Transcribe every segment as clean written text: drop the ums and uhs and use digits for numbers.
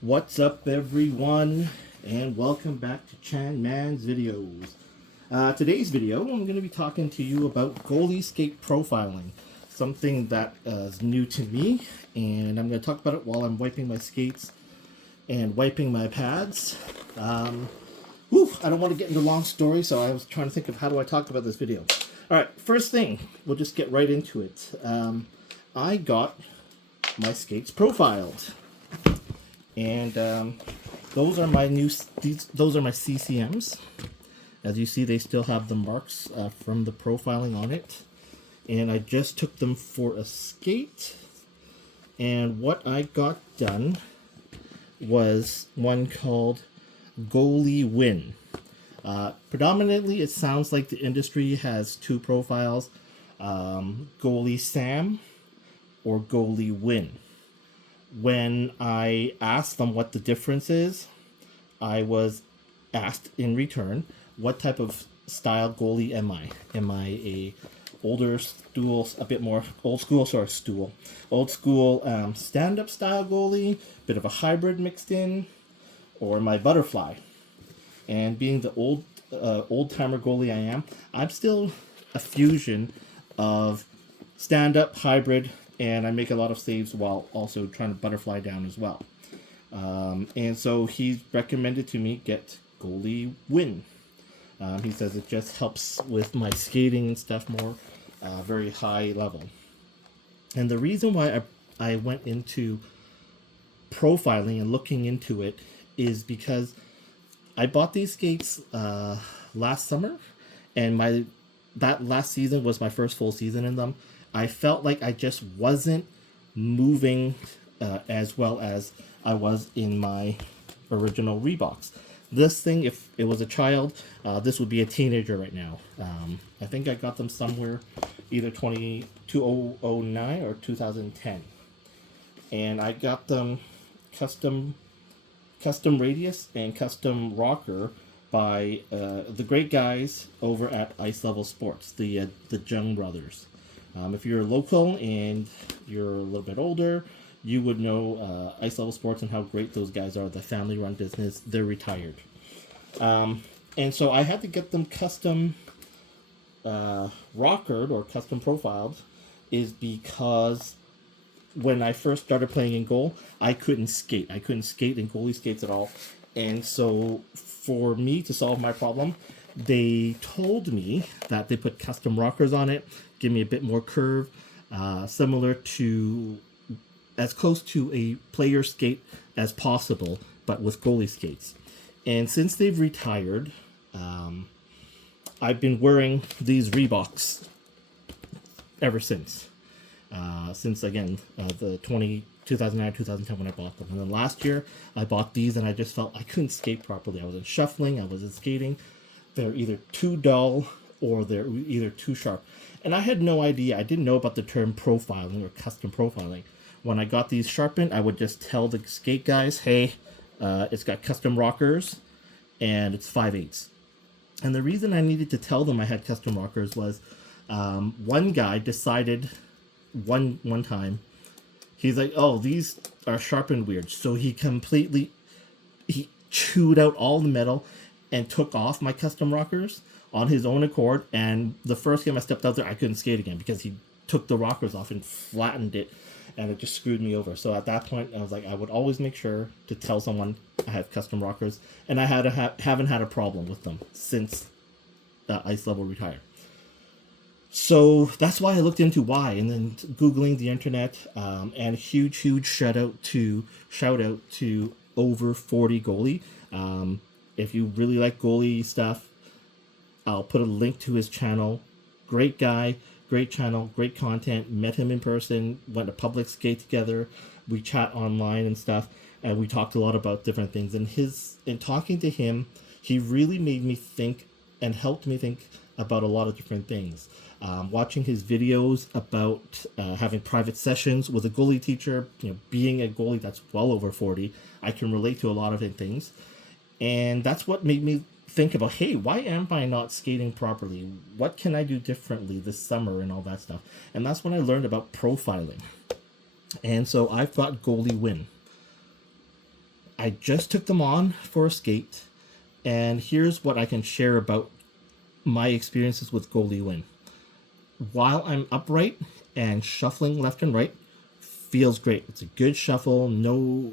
What's up, everyone, and welcome back to Chan Man's Videos. Today's video, I'm going to be talking to you about goalie skate profiling, something that is new to me, and I'm going to talk about it while I'm wiping my skates and wiping my pads. I don't want to get into a long story, so I was trying to think of how do I talk about this video. All right, first thing, we'll just get right into it. I got my skates profiled. And those are my those are my CCMs. As you see, they still have the marks from the profiling on it. And I just took them for a skate. And what I got done was one called Goalie Win. Predominantly, it sounds like the industry has two profiles, Goalie Sam or Goalie Win. When I asked them what the difference is, I was asked in return, what type of style goalie am I? Am I a older stool, a bit more old school stand-up style goalie, bit of a hybrid mixed in, or am I butterfly? And being the old-timer goalie I am, I'm still a fusion of stand-up, hybrid, and I make a lot of saves while also trying to butterfly down as well. And so he recommended to me get Goalie Win. He says it just helps with my skating and stuff more, very high level. And the reason why I went into profiling and looking into it is because I bought these skates last summer, and that last season was my first full season in them. I felt like I just wasn't moving as well as I was in my original Reeboks. This thing, if it was a child, this would be a teenager right now. I think I got them somewhere either 2009 or 2010. And I got them custom radius and custom rocker by the great guys over at Ice Level Sports, the Jung brothers. If you're local and you're a little bit older, you would know Ice Level Sports and how great those guys are. The family-run business. They're retired. And so I had to get them custom rockered or custom profiled is because when I first started playing in goal, I couldn't skate. I couldn't skate in goalie skates at all. And so for me to solve my problem, they told me that they put custom rockers on it, give me a bit more curve, similar to as close to a player skate as possible, but with goalie skates. And since they've retired, I've been wearing these Reeboks ever since. Since, again, the 2009, 2010 when I bought them. And then last year, I bought these and I just felt I couldn't skate properly. I wasn't shuffling, I wasn't skating. They're either too dull or they're either too sharp. And I had no idea. I didn't know about the term profiling or custom profiling. When I got these sharpened, I would just tell the skate guys, hey, it's got custom rockers and it's 5/8. And the reason I needed to tell them I had custom rockers was one guy decided one time, he's like, oh, these are sharpened weird. So he chewed out all the metal and took off my custom rockers on his own accord. And the first game I stepped out there, I couldn't skate again because he took the rockers off and flattened it, and it just screwed me over. So at that point, I was like, I would always make sure to tell someone I have custom rockers, and I haven't had a problem with them since Ice Level retired. So that's why I looked into why, and then Googling the internet, and a huge shout out to Over 40 Goalie. If you really like goalie stuff, I'll put a link to his channel. Great guy, great channel, great content. Met him in person, went to public skate together. We chat online and stuff, and we talked a lot about different things. And in talking to him, he really made me think and helped me think about a lot of different things. Watching his videos about having private sessions with a goalie teacher, being a goalie that's well over 40, I can relate to a lot of things. And that's what made me think about, hey, why am I not skating properly? What can I do differently this summer and all that stuff? And that's when I learned about profiling. And so I've got Goalie Win. I just took them on for a skate, and here's what I can share about my experiences with Goalie Win. While I'm upright and shuffling left and right, feels great. It's a good shuffle, no,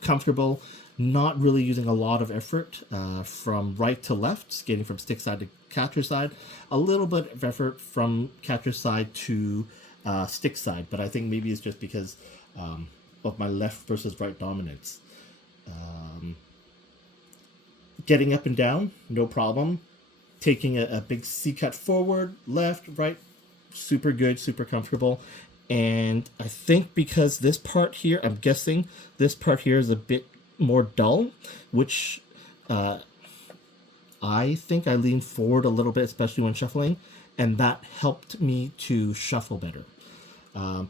comfortable, not really using a lot of effort from right to left, skating from stick side to catcher side, a little bit of effort from catcher side to stick side, but I think maybe it's just because of my left versus right dominance. Getting up and down, no problem. Taking a big C cut forward, left, right, super good, super comfortable. And I think because this part here, I'm guessing this part here is a bit more dull, which I think I leaned forward a little bit, especially when shuffling, and that helped me to shuffle better.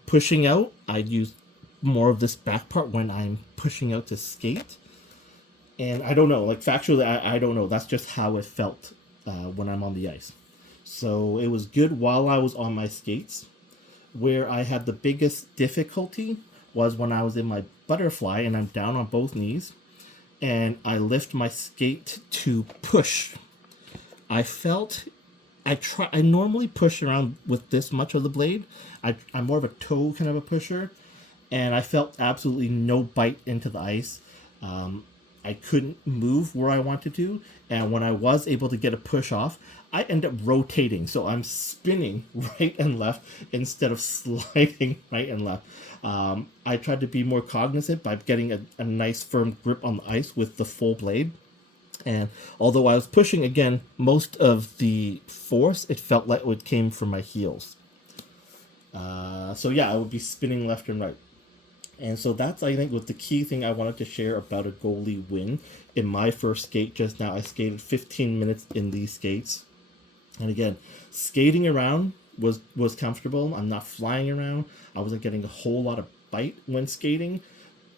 Pushing out, I'd use more of this back part when I'm pushing out to skate. And I don't know, like factually, I don't know. That's just how it felt when I'm on the ice. So it was good while I was on my skates. Where I had the biggest difficulty was when I was in my butterfly and I'm down on both knees and I lift my skate to push. I felt I normally push around with this much of the blade. I'm more of a toe kind of a pusher, and I felt absolutely no bite into the ice. I couldn't move where I wanted to, and when I was able to get a push off, I end up rotating. So I'm spinning right and left instead of sliding right and left. I tried to be more cognizant by getting a nice firm grip on the ice with the full blade. And although I was pushing, again, most of the force, it felt like it came from my heels. So yeah, I would be spinning left and right. And so that's, I think, was the key thing I wanted to share about a Goalie Win. In my first skate just now, I skated 15 minutes in these skates. And again, skating around was comfortable. I'm not flying around. I wasn't getting a whole lot of bite when skating.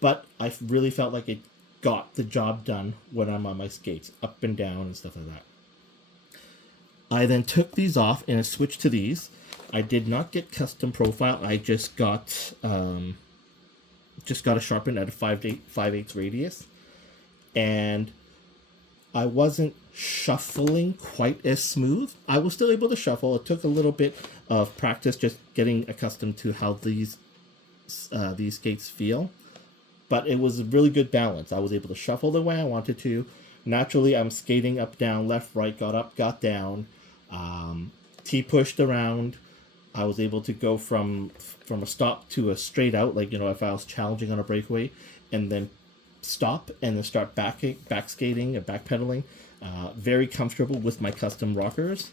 But I really felt like it got the job done when I'm on my skates, up and down and stuff like that. I then took these off and I switched to these. I did not get custom profile. I just got a sharpened at a 5/8 radius, and I wasn't shuffling quite as smooth. I was still able to shuffle. It took a little bit of practice just getting accustomed to how these skates feel, but it was a really good balance. I was able to shuffle the way I wanted to. Naturally, I'm skating up, down, left, right, got up, got down, T-pushed around. I was able to go from a stop to a straight out, like, if I was challenging on a breakaway, and then stop and then start back skating and back pedaling. Very comfortable with my custom rockers.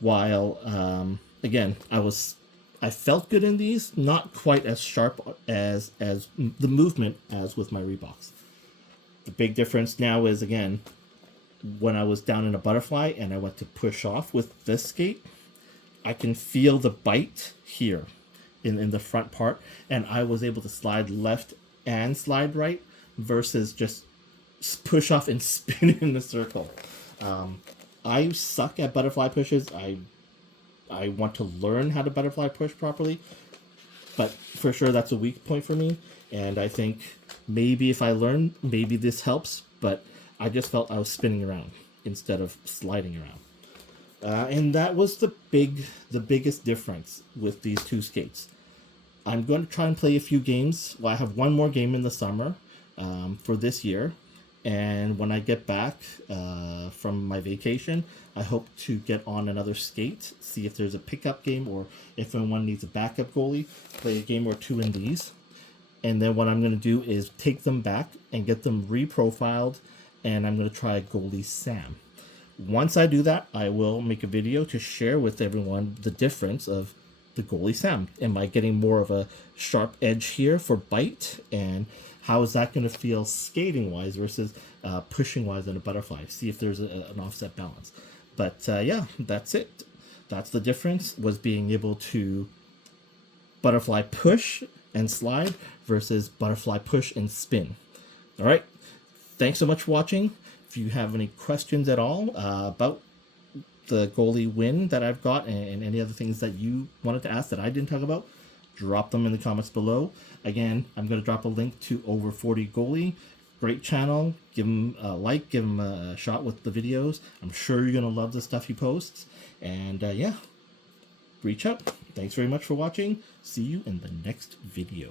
While again, I felt good in these, not quite as sharp as the movement as with my Reeboks. The big difference now is, again, when I was down in a butterfly and I went to push off with this skate, I can feel the bite here in the front part, and I was able to slide left and slide right versus just push off and spin in a circle. I suck at butterfly pushes. I want to learn how to butterfly push properly, but for sure that's a weak point for me, and I think maybe if I learn, maybe this helps, but I just felt I was spinning around instead of sliding around. And that was the biggest difference with these two skates. I'm going to try and play a few games. Well, I have one more game in the summer for this year. And when I get back from my vacation, I hope to get on another skate, see if there's a pickup game or if anyone needs a backup goalie, play a game or two in these. And then what I'm going to do is take them back and get them reprofiled, and I'm going to try Goalie Sam. Once I do that, I will make a video to share with everyone the difference of the Goalie Sam. Am I getting more of a sharp edge here for bite? And how is that going to feel skating-wise versus pushing-wise in a butterfly? See if there's an offset balance. But yeah, that's it. That's the difference, was being able to butterfly push and slide versus butterfly push and spin. All right. Thanks so much for watching. If you have any questions at all about the Goalie Win that I've got and any other things that you wanted to ask that I didn't talk about, drop them in the comments below. Again, I'm going to drop a link to Over 40 Goalie. Great channel. Give him a like, give him a shot with the videos. I'm sure you're going to love the stuff he posts. And yeah, reach out. Thanks very much for watching. See you in the next video.